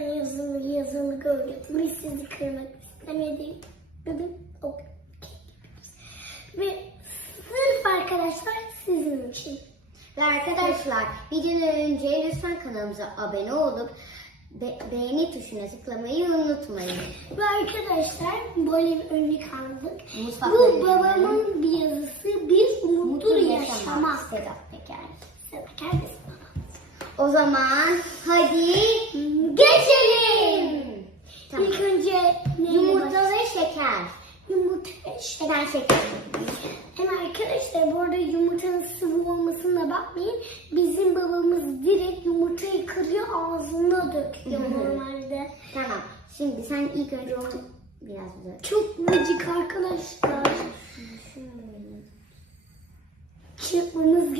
yerden yazılı yazılı gördük. Biz sizi kırmak istemedik. Dedim okey. Ve sırf arkadaşlar sizin için. Ve arkadaşlar videodan önce lütfen kanalımıza abone olup be- beğeni tuşuna tıklamayı unutmayın. Ve arkadaşlar böyle önlük aldık. Mustafa Bu babamın bir yazısı. Bir mutlu, yaşamak. Sedat Peker. O zaman hadi Geçelim. Tamam. İlk önce Yumurta ve şeker. Yumurta ve şeker. Şeker. Hem arkadaşlar bu arada yumurtanın sıvı olmasına bakmayın. Bizim babamız direkt yumurtayı kırıyor ağzına döküyor normalde. Tamam. Şimdi sen ilk önce onu biraz düzelt. Çok gıcık arkadaşlar. Şöyle. Çırpmamız